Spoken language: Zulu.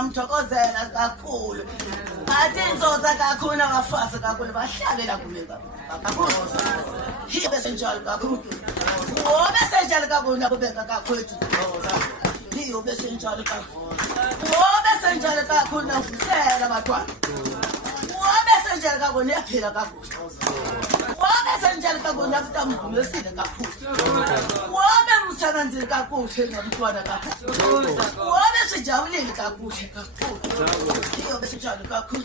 ngiyamthokozela kakhulu ngathi inzoza kakhulu abafazi kakhulu bahlalela kule kakhulu hibe senjalo kakhulu wobe senjalo kakhulu nakubeka kakhwethu hibe senjalo kakhulu wobe senjalo kakhulu nakufisela abantwana wobe senjalo kakhulu nephila kakhulu wobe senjalo kakhulu nakutamvumesile kakhulu wobe msebenzile kakuhle ngomntwana kakhulu wobe sijabulile kakuhle kakhulu hibe senjalo kakhulu